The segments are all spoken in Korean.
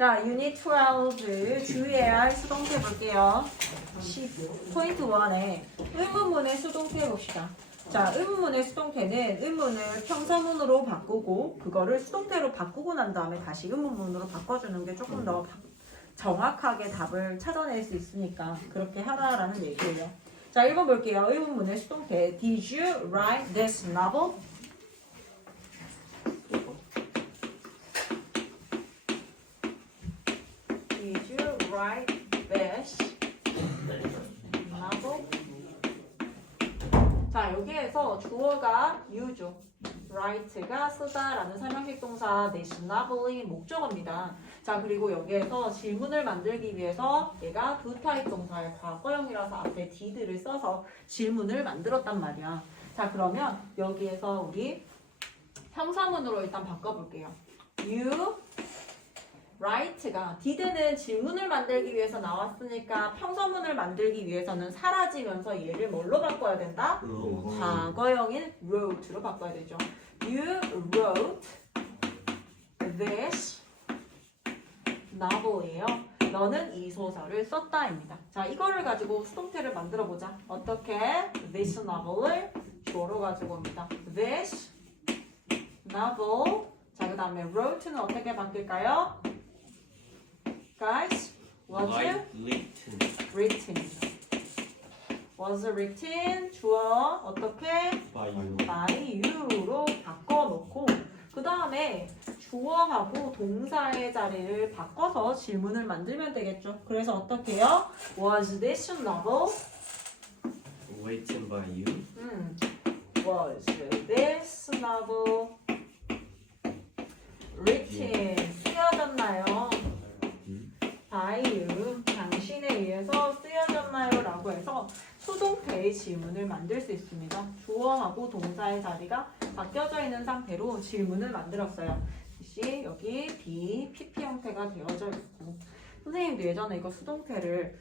자, 유닛 12 주의해야 할 수동태 볼게요. 포인트 1에 의문문의 수동태 봅시다. 자, 의문문의 수동태는 의문을 평서문으로 바꾸고 그거를 수동태로 바꾸고 난 다음에 다시 의문문으로 바꿔주는 게 조금 더 정확하게 답을 찾아낼 수 있으니까 그렇게 하라라는 얘기예요. 자, 1번 볼게요. 의문문의 수동태. Did you write this novel? Did you write this novel? 자, 여기에서 주어가 you죠. write가 쓰다라는 설명식 동사 this novel이 목적어입니다. 자, 그리고 여기에서 질문을 만들기 위해서 얘가 두 타입 동사의 과거형이라서 앞에 did를 써서 질문을 만들었단 말이야. 자, 그러면 여기에서 우리 형사문으로 일단 바꿔볼게요. You write가 did는 질문을 만들기 위해서 나왔으니까 평서문을 만들기 위해서는 사라지면서 얘를 뭘로 바꿔야 된다? 과거형인 wrote로 바꿔야 되죠. You wrote this novel이에요. 너는 이 소설을 썼다입니다. 자, 이거를 가지고 수동태를 만들어 보자. 어떻게? This novel을 주어로 가지고 옵니다. This novel. 자, 그 다음에 wrote는 어떻게 바뀔까요? Guys, was written. Was written 주어 어떻게? by you로 바꿔놓고 그 다음에 주어하고 동사의 자리를 바꿔서 질문을 만들면 되겠죠. 그래서 어떻게 해요? Was this novel? Written by you. Was this novel written? 쓰여졌나요? by you. 당신에 의해서 쓰여졌나요? 라고 해서 수동태의 질문을 만들 수 있습니다. 주어하고 동사의 자리가 바뀌어져 있는 상태로 질문을 만들었어요. 다시 여기 be, pp 형태가 되어져 있고 선생님도 예전에 이거 수동태를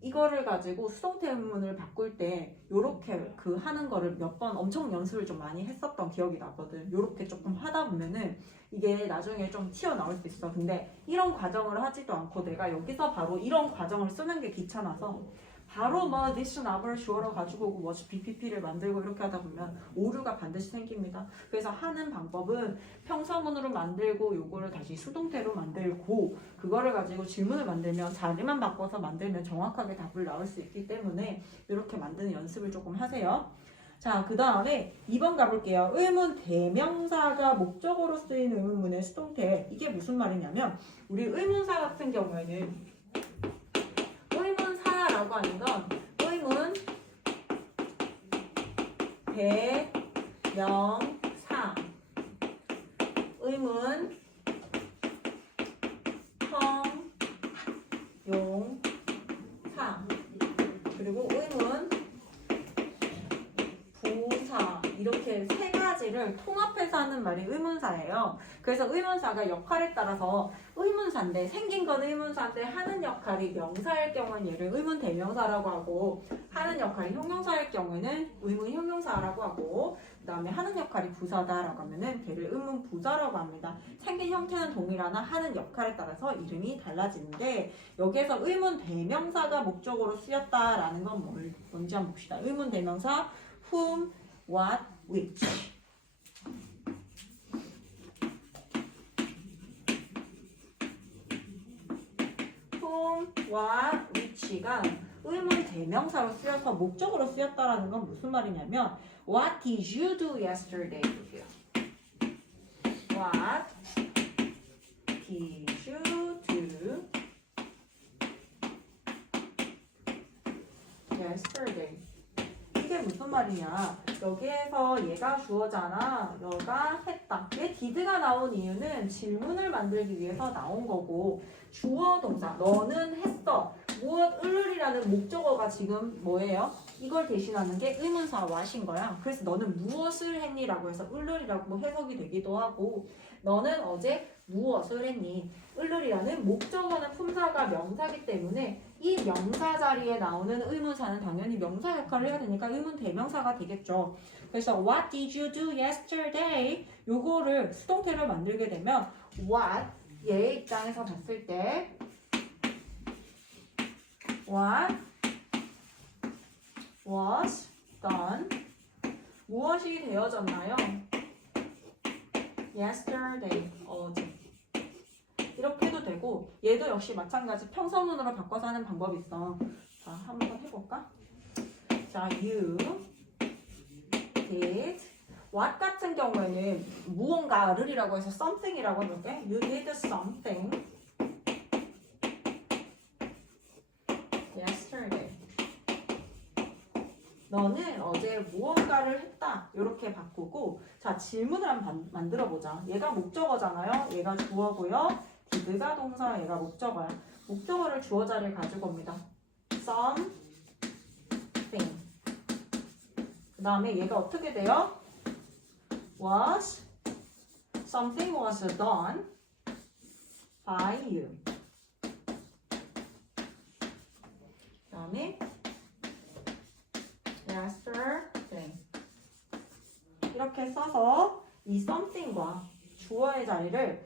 이거를 가지고 수동태 의문을 바꿀 때 요렇게 하는 거를 몇 번 엄청 연습을 좀 많이 했었던 기억이 나거든. 요렇게 조금 하다 보면은 이게 나중에 좀 튀어나올 수 있어. 근데 이런 과정을 하지도 않고 내가 여기서 바로 이런 과정을 쓰는 게 귀찮아서 바로 뭐 this novel 주어로 가지고 오고 was BPP를 만들고 이렇게 하다 보면 오류가 반드시 생깁니다. 그래서 하는 방법은 평서문으로 만들고 요거를 다시 수동태로 만들고 그거를 가지고 질문을 만들면 자리만 바꿔서 만들면 정확하게 답을 나올 수 있기 때문에 이렇게 만드는 연습을 조금 하세요. 자, 그 다음에 2번 가볼게요. 의문 대명사가 목적어로 쓰이는 의문문의 수동태. 이게 무슨 말이냐면 우리 의문사 같은 경우에는 라고 하는 건 의문 대명사 의문 형용사 그리고 의문 부사 이렇게 세 가지를 통합해서 하는 말이 의문사예요. 그래서 의문사가 역할에 따라서 의문사인데 생긴 건 의문사인데 하는 역할이 명사일 경우는 얘를 의문 대명사라고 하고 하는 역할이 형용사일 경우에는 의문 형용사라고 하고 그 다음에 하는 역할이 부사다라고 하면은 걔를 의문 부사라고 합니다. 생긴 형태는 동일하나 하는 역할에 따라서 이름이 달라지는데 여기에서 의문 대명사가 목적으로 쓰였다라는 건 뭔지 한번 봅시다. 의문 대명사 whom, what, which. whom와 which가 의문 대명사로 쓰여서 목적으로 쓰였다라는 건 무슨 말이냐면 What did you do yesterday? What did you do yesterday? 이게 무슨 말이냐? 여기에서 얘가 주어잖아. 너가 했다. 얘 did가 나온 이유는 질문을 만들기 위해서 나온 거고 주어 동사 너는 했어. 무엇 을을이라는 목적어가 지금 뭐예요? 이걸 대신하는 게 의문사 what인 거야. 그래서 너는 무엇을 했니? 라고 해서 을을이라고 해석이 되기도 하고 너는 어제 무엇을 했니? 을을이라는 목적어는 품사가 명사기 때문에 이 명사 자리에 나오는 의문사는 당연히 명사 역할을 해야 되니까 의문 대명사가 되겠죠. 그래서 What did you do yesterday? 요거를 수동태로 만들게 되면 what 얘의 입장에서 봤을 때 what was done 무엇이 되어졌나요? yesterday 어제 이렇게 해도 되고 얘도 역시 마찬가지 평서문으로 바꿔서 하는 방법이 있어. 자 한번 해볼까? 자 you did what 같은 경우에는 무언가를이라고 해서 something이라고 해볼게. You did something yesterday. 너는 어제 무언가를 했다. 이렇게 바꾸고 자 질문을 한번 만들어 보자. 얘가 목적어잖아요. 얘가 주어고요. did가 동사, 얘가 목적어야. 목적어를 주어 자리에 가지고 옵니다. something. 그 다음에 얘가 어떻게 돼요? something was done by you. 그 다음에 yesterday. 이렇게 써서 이 something과 주어의 자리를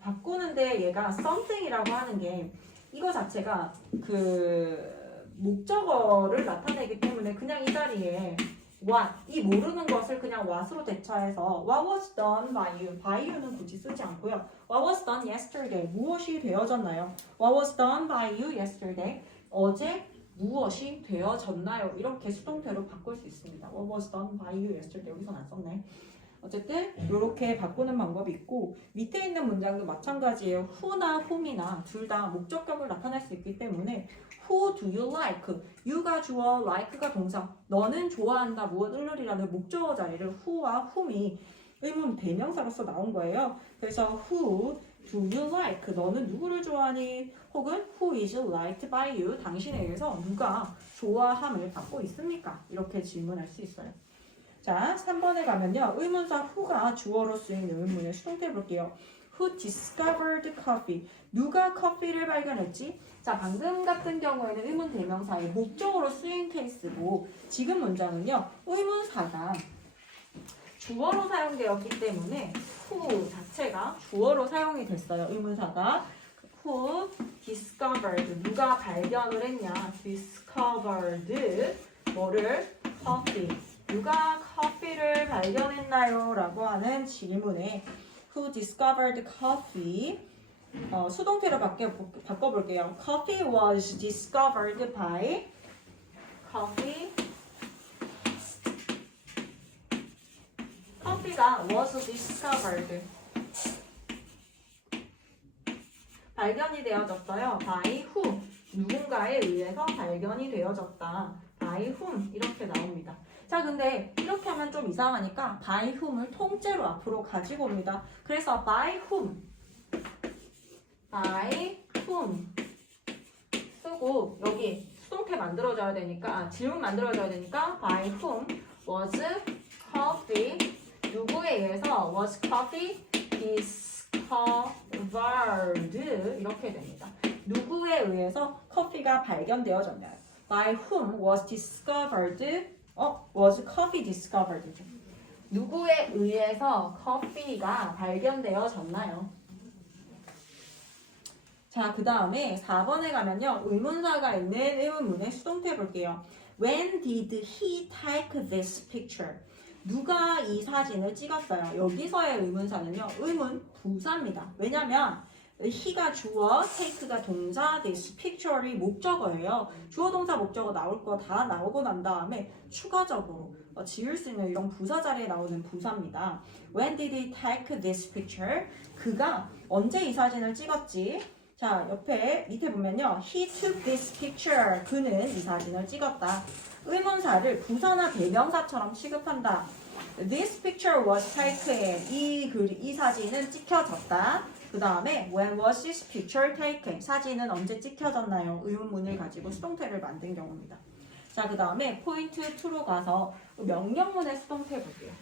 바꾸는데 얘가 something이라고 하는 게 이거 자체가 그 목적어를 나타내기 때문에 그냥 이 자리에 what, 이 모르는 것을 그냥 what으로 대처해서 what was done by you, by you는 굳이 쓰지 않고요. what was done yesterday, 무엇이 되어졌나요? what was done by you yesterday, 어제 무엇이 되어졌나요? 이렇게 수동태로 바꿀 수 있습니다. what was done by you yesterday, 여기선 안 썼네. 어쨌든 이렇게 바꾸는 방법이 있고 밑에 있는 문장도 마찬가지예요. who나 whom이나 둘 다 목적격을 나타낼 수 있기 때문에 who do you like? you가 주어, like가 동사. 너는 좋아한다, 무엇을이라는 목적어 자리를 who와 whom이 의문 대명사로서 나온 거예요. 그래서 who do you like? 너는 누구를 좋아하니? 혹은 who is liked by you? 당신에 의해서 누가 좋아함을 받고 있습니까? 이렇게 질문할 수 있어요. 자, 3번에 가면요. 의문사 who가 주어로 쓰이는 의문의 수동태 볼게요. Who discovered coffee? 누가 커피를 발견했지? 자, 방금 같은 경우에는 의문 대명사의 목적으로 쓰인 케이스고 지금 문장은요. 의문사가 주어로 사용되었기 때문에 who 자체가 주어로 사용이 됐어요. 의문사가 who discovered 누가 발견을 했냐? discovered 뭐를? coffee. 누가 커피를 발견했나요? 라고 하는 질문에 Who discovered coffee? 수동태로 바꿔볼게요. Coffee was discovered by coffee. 커피가 was discovered. 발견이 되어졌어요. by who? 누군가에 의해서 발견이 되어졌다. by whom? 이렇게 나옵니다. 자, 근데 이렇게 하면 좀 이상하니까 by whom을 통째로 앞으로 가지고 옵니다. 그래서 by whom 쓰고 여기 수동태 만들어줘야 되니까 질문 만들어줘야 되니까 by whom was coffee 누구에 의해서 was coffee discovered 이렇게 됩니다. 누구에 의해서 커피가 발견되어졌나요? By whom was discovered was coffee discovered. 누구에 의해서 커피가 발견되어졌나요? 자, 그 다음에 4번에 가면요. 의문사가 있는 의문문의 수동태 볼게요. When did he take this picture? 누가 이 사진을 찍었어요? 여기서의 의문사는요. 의문 부사입니다. 왜냐면 he가 주어, take가 동사, this picture이 목적어예요. 주어, 동사, 목적어 나올 거 다 나오고 난 다음에 추가적으로 지을 수 있는 이런 부사 자리에 나오는 부사입니다. When did he take this picture? 그가 언제 이 사진을 찍었지? 자, 옆에 밑에 보면요. He took this picture. 그는 이 사진을 찍었다. 의문사를 부사나 대명사처럼 취급한다. This picture was taken. 이 사진은 찍혀졌다. 그 다음에 when was this picture taken? 사진은 언제 찍혀졌나요? 의문문을 가지고 수동태를 만든 경우입니다. 자, 그 다음에 포인트 2로 가서 명령문의 수동태 볼게요.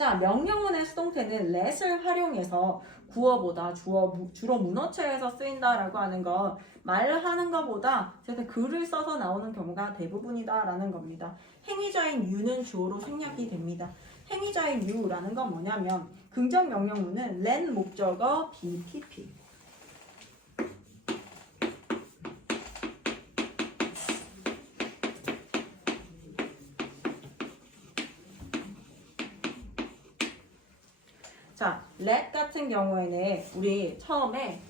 자, 명령문의 수동태는 let을 활용해서 구어보다 주로 문어체에서 쓰인다라고 하는 건 말을 하는 것보다 글을 써서 나오는 경우가 대부분이다라는 겁니다. 행위자인 you는 주어로 생략이 됩니다. 행위자인 you라는 건 뭐냐면 긍정 명령문은 let 목적어 BPP. 자, let 같은 경우에는 우리 처음에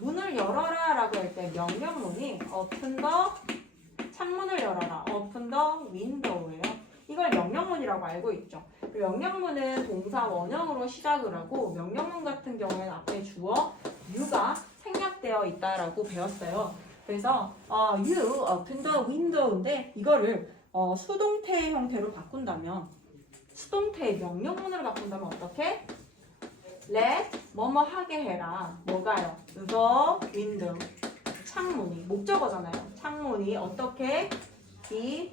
문을 열어라 라고 할 때 명령문이 open the 창문을 열어라 open the window예요. 이걸 명령문이라고 알고 있죠. 명령문은 동사 원형으로 시작을 하고 명령문 같은 경우에는 앞에 주어 you가 생략되어 있다라고 배웠어요. 그래서 you open the window인데 이거를 수동태 형태로 바꾼다면 수동태의 명령문으로 바꾼다면 어떻게? let 뭐뭐 하게 해라. 뭐가요? the window 창문이 목적어잖아요. 창문이 어떻게 be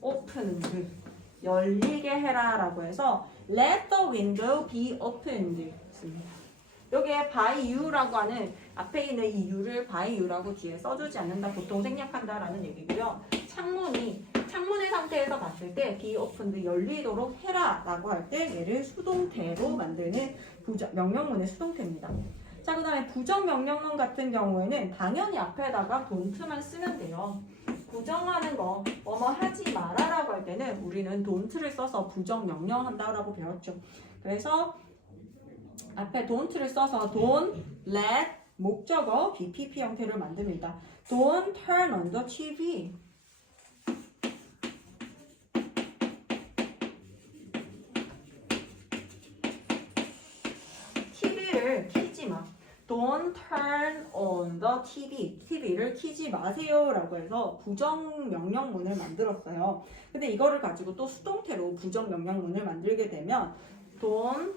opened 열리게 해라 라고 해서 let the window be opened 습니다. 여기에 by you라고 하는 앞에 있는 이 you를 by you라고 뒤에 써주지 않는다. 보통 생략한다라는 얘기고요. 창문의 상태에서 봤을 때 be opened 열리도록 해라 라고 할 때 얘를 수동태로 만드는 명령문의 수동태입니다. 자, 그 다음에 부정 명령문 같은 경우에는 당연히 앞에다가 don't만 쓰면 돼요. 부정하는 거 뭐뭐 하지 마라라고 할 때는 우리는 don't를 써서 부정 명령한다라고 배웠죠. 그래서 앞에 don't를 써서 don't let 목적어 BPP 형태를 만듭니다. Don't turn on the TV. TV를 켜지 마. Don't turn on the TV. TV를 켜지 마세요 라고 해서 부정 명령문을 만들었어요. 근데 이거를 가지고 또 수동태로 부정 명령문을 만들게 되면 don't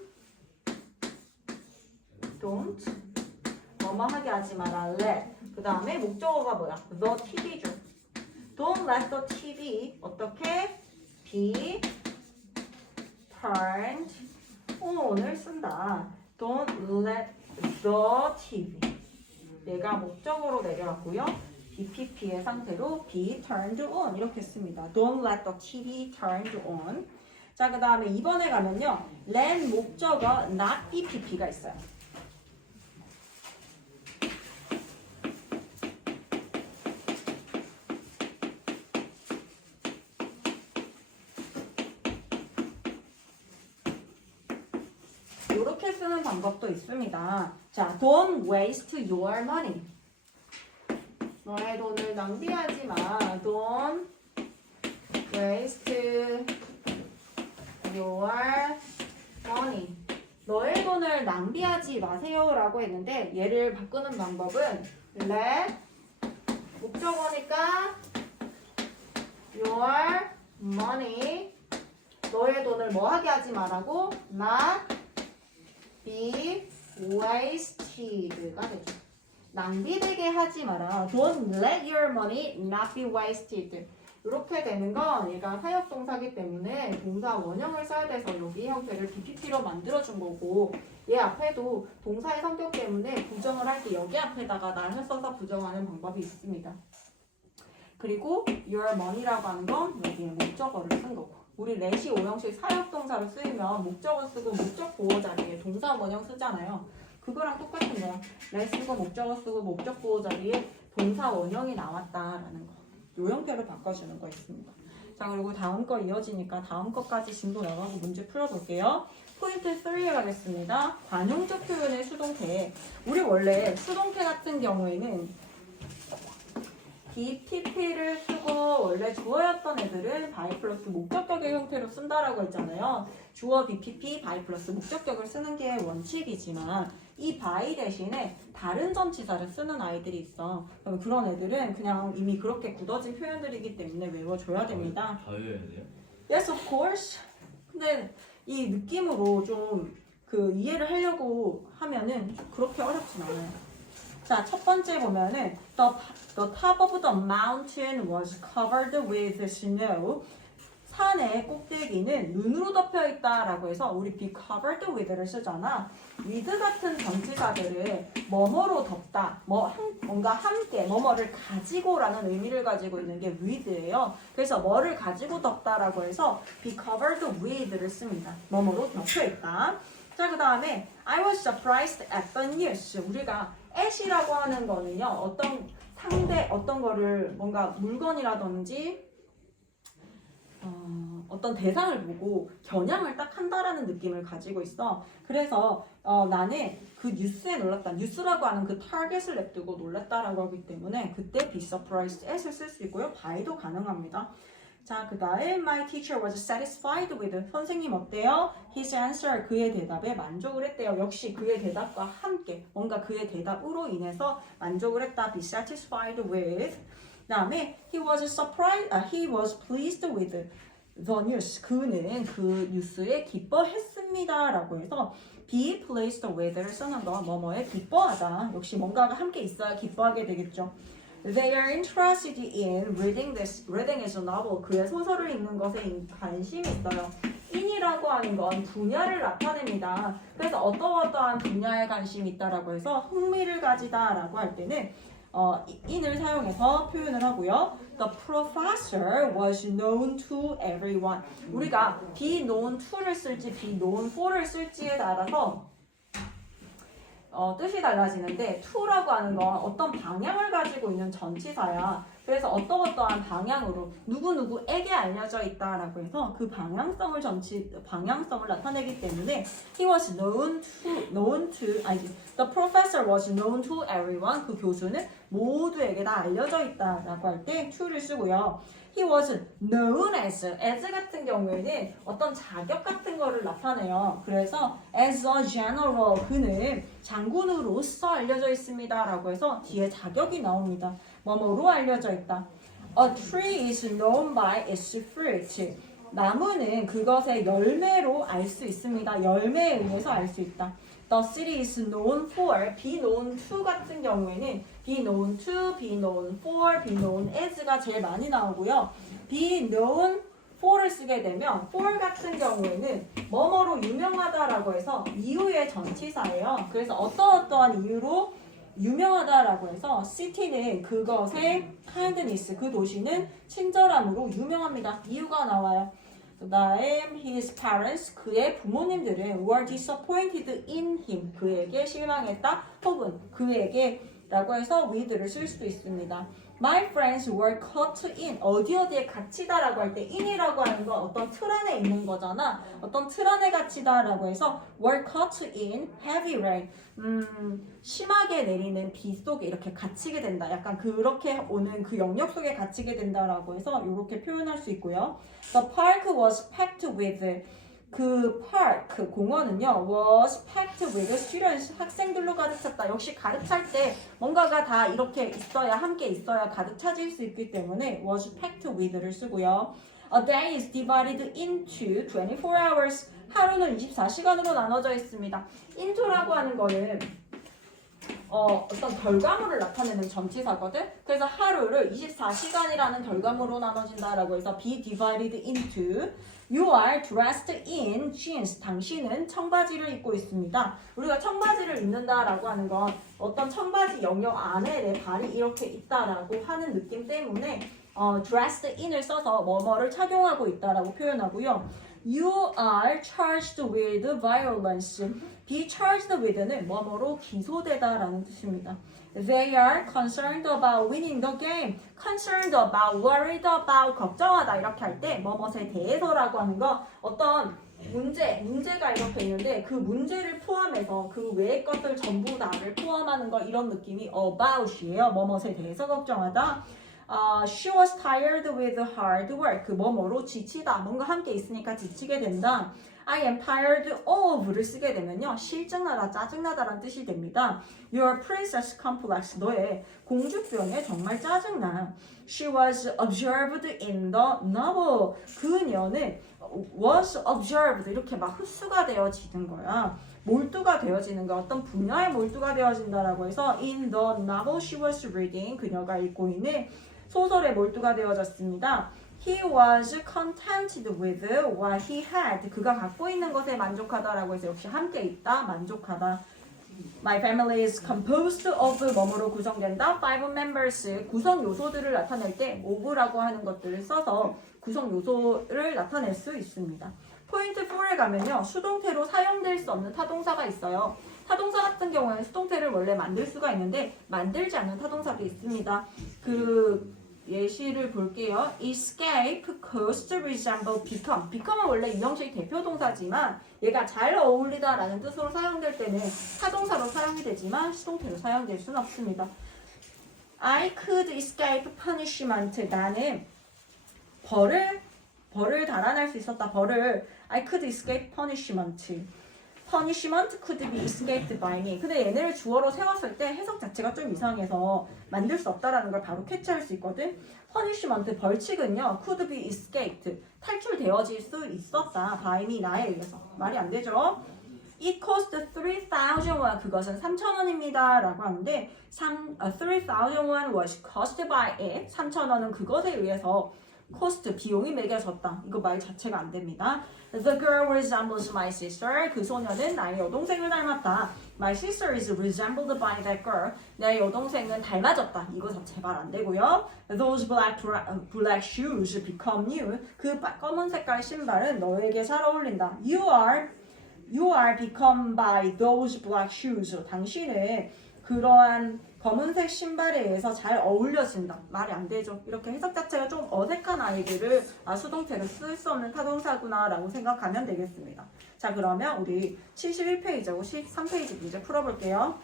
뭐뭐 하게 하지 마라 let 그 다음에 목적어가 뭐야? the TV죠. Don't let the TV 어떻게? be turned on을 쓴다. Don't let the TV 얘가 목적어로 내려왔고요. BPP의 상태로 be turned on 이렇게 씁니다. Don't let the TV turned on. 자, 그 다음에 2번에 가면요. let 목적어 not BPP가 있어요. 이렇게 쓰는 방법도 있습니다. 자, don't waste your money. 너의 돈을 낭비하지 마. Don't waste your money. 너의 돈을 낭비하지 마세요 라고 했는데 얘를 바꾸는 방법은 let 목적어니까 your money 너의 돈을 뭐 하게 하지 마라고 not be wasted가 되죠. 낭비되게 하지 마라. Don't let your money not be wasted. 이렇게 되는 건 얘가 사역동사기 때문에 동사 원형을 써야 돼서 여기 형태를 BPP로 만들어준 거고 얘 앞에도 동사의 성격 때문에 부정을 할 때 여기 앞에다가 날을 써서 부정하는 방법이 있습니다. 그리고 your money라고 하는 건 여기에 목적어를 쓴 거고 우리 let이 오형식 사역동사로 쓰이면 목적어 쓰고 목적 보호 자리에 동사 원형 쓰잖아요. 그거랑 똑같은 거야. let 쓰고 목적어 쓰고 목적 보호 자리에 동사 원형이 나왔다라는 거. 이 형태로 바꿔주는 거 있습니다. 자, 그리고 다음 거 이어지니까 다음 거까지 진도 나가고 문제 풀어볼게요. 포인트 3에 가겠습니다. 관용적 표현의 수동태. 우리 원래 수동태 같은 경우에는 BPP를 쓰고 원래 주어였던 애들은 by 플러스 목적격의 형태로 쓴다라고 했잖아요. 주어 BPP, by 플러스 목적격을 쓰는 게 원칙이지만 이 by 대신에 다른 전치사를 쓰는 아이들이 있어. 그럼 그런 애들은 그냥 이미 그렇게 굳어진 표현들이기 때문에 외워줘야 됩니다. 다 외워야 돼요? Yes, of course. 근데 이 느낌으로 좀 그 이해를 하려고 하면은 그렇게 어렵진 않아요. 자, 첫 번째 보면은 the top of the mountain was covered with snow. 산의 꼭대기는 눈으로 덮여 있다라고 해서 우리 be covered with를 쓰잖아. with 같은 전치사들을 뭐뭐로 덮다, 뭔가 함께 뭐뭐를 가지고라는 의미를 가지고 있는 게 with예요. 그래서 뭐를 가지고 덮다라고 해서 be covered with를 씁니다. 뭐뭐로 덮여 있다. 자, 그 다음에 I was surprised at the news. 우리가 at이라고 하는 거는요, 어떤 거를 뭔가 물건이라든지 어떤 대상을 보고 겨냥을 딱 한다라는 느낌을 가지고 있어. 그래서 나는 그 뉴스에 놀랐다. 뉴스라고 하는 그 타겟을 냅두고 놀랐다라고 하기 때문에 그때 be surprised at을 쓸 수 있고요. by도 가능합니다. 자, 그 다음에 my teacher was satisfied with. 선생님 어때요? His answer. 그의 대답에 만족을 했대요. 역시 그의 대답과 함께 뭔가 그의 대답으로 인해서 만족을 했다. be satisfied with. 그 다음에 he was pleased with the news. 그는 그 뉴스에 기뻐했습니다. 라고 해서 be pleased with를 쓰는 거 뭐뭐에 기뻐하다. 역시 뭔가가 함께 있어야 기뻐하게 되겠죠. They are interested in reading this. Reading is a novel. 그의 소설을 읽는 것에 관심이 있어요. in이라고 하는 건 분야를 나타냅니다. 그래서 어떠한 분야에 관심이 있다라고 해서 흥미를 가지다라고 할 때는 in을 사용해서 표현을 하고요. The professor was known to everyone. 우리가 be known to를 쓸지 be known for를 쓸지에 따라서 뜻이 달라지는데 to라고 하는 건 어떤 방향을 가지고 있는 전치사야. 그래서 어떠한 방향으로 누구누구에게 알려져 있다라고 해서 그 방향성을 나타내기 때문에 he was the professor was known to everyone. 그 교수는 모두에게 다 알려져 있다라고 할 때 to를 쓰고요. He was known as 같은 경우에는 어떤 자격 같은 거를 나타내요. 그래서 as a general, 그는 장군으로서 알려져 있습니다 라고 해서 뒤에 자격이 나옵니다. 뭐뭐로 알려져 있다. A tree is known by its fruit. 나무는 그것의 열매로 알 수 있습니다. 열매에 의해서 알 수 있다. The city is known for, be known to 같은 경우에는 be known to, be known for, be known as가 제일 많이 나오고요. be known for를 쓰게 되면 for 같은 경우에는 뭐뭐로 유명하다라고 해서 이유의 전치사예요. 그래서 어떠한 이유로 유명하다라고 해서 city는 그것의 kindness, 그 도시는 친절함으로 유명합니다. 이유가 나와요. 그 다음 his parents, 그의 부모님들은 were disappointed in him, 그에게 실망했다 혹은 그에게 라고 해서 with를 쓸 수도 있습니다. My friends were caught in, 어디에 갇히다라고 할 때 in이라고 하는 건 어떤 틀 안에 있는 거잖아. 어떤 틀 안에 갇히다라고 해서 were caught in heavy rain, 심하게 내리는 비 속에 이렇게 갇히게 된다. 약간 그렇게 오는 그 영역 속에 갇히게 된다라고 해서 이렇게 표현할 수 있고요. The park was packed with, 그 park, 공원은요 was packed with students, 학생들로 가득 찼다. 역시 가득 찰 때 뭔가가 다 이렇게 있어야, 함께 있어야 가득 차질 수 있기 때문에 was packed with를 쓰고요. A day is divided into 24 hours. 하루는 24시간으로 나눠져 있습니다. into라고 하는 거는 어떤 결과물을 나타내는 전치사거든. 그래서 하루를 24시간이라는 결과물로 나눠진다라고 해서 be divided into. You are dressed in jeans. 당신은 청바지를 입고 있습니다. 우리가 청바지를 입는다라고 하는 건 어떤 청바지 영역 안에 내 발이 이렇게 있다라고 하는 느낌 때문에 dressed in을 써서 뭐뭐를 착용하고 있다라고 표현하고요. You are charged with violence. be charged with는 뭐뭐로 기소되다라는 뜻입니다. They are concerned about winning the game. concerned about, worried about, 걱정하다 이렇게 할 때 뭐뭐에 대해서라고 하는 거 어떤 문제가 이렇게 있는데 그 문제를 포함해서 그 외의 것들 전부 다를 포함하는 거 이런 느낌이 about이에요. 뭐뭐에 대해서 걱정하다. She was tired with hard work. 뭐뭐로 지치다. 뭔가 함께 있으니까 지치게 된다. I am tired of를 쓰게 되면요. 실증나다, 짜증나다라는 뜻이 됩니다. Your princess complex. 너의 공주병에 정말 짜증나. She was observed in the novel. 그녀는 was observed. 이렇게 막 흡수가 되어지는 거야. 몰두가 되어지는 거, 어떤 분야에 몰두가 되어진다라고 해서 in the novel she was reading. 그녀가 읽고 있는 소설에 몰두가 되어졌습니다. He was contented with what he had. 그가 갖고 있는 것에 만족하다라고 해서 역시 함께 있다, 만족하다. My family is composed of 뭐뭐로 구성된다. 5 members. 구성 요소들을 나타낼 때 of라고 하는 것들을 써서 구성 요소를 나타낼 수 있습니다. 포인트 4에 가면요. 수동태로 사용될 수 없는 타동사가 있어요. 타동사 같은 경우에는 수동태를 원래 만들 수가 있는데 만들지 않는 타동사도 있습니다. 그 예시를 볼게요. Escape, coast, resemble, become. become은 원래 이형식 대표 동사지만 얘가 잘 어울리다라는 뜻으로 사용될 때는 타동사로 사용이 되지만 수동태로 사용될 수는 없습니다. I could escape punishment. 나는 벌을 달아날 수 있었다. I could escape punishment. punishment could be escaped by me. 근데 얘네를 주어로 세웠을 때 해석 자체가 좀 이상해서 만들 수 없다라는 걸 바로 캐치할 수 있거든. punishment 벌칙은요, could be escaped 탈출되어질 수 있었다. by me 나에 의해서. 말이 안 되죠. It cost 3,000 won. 그것은 3,000원입니다. 라고 하는데 3,000 won was cost by it. 3,000원은 그것에 의해서 cost 비용이 매겨졌다. 이거 말 자체가 안 됩니다. The girl resembles my sister. 그 소녀는 나의 여동생을 닮았다. My sister is resembled by that girl. 내 여동생은 닮아졌다. 이거 자체 말 안 되고요. Those black shoes become new. 그 검은 색깔 신발은 너에게 잘 어울린다. You are become by those black shoes. 당신은 그러한 검은색 신발에 의해서 잘 어울려진다. 말이 안 되죠. 이렇게 해석 자체가 좀 어색한 아이들을 수동태를 쓸 수 없는 타동사구나 라고 생각하면 되겠습니다. 자, 그러면 우리 71페이지하고 13페이지 문제 풀어볼게요.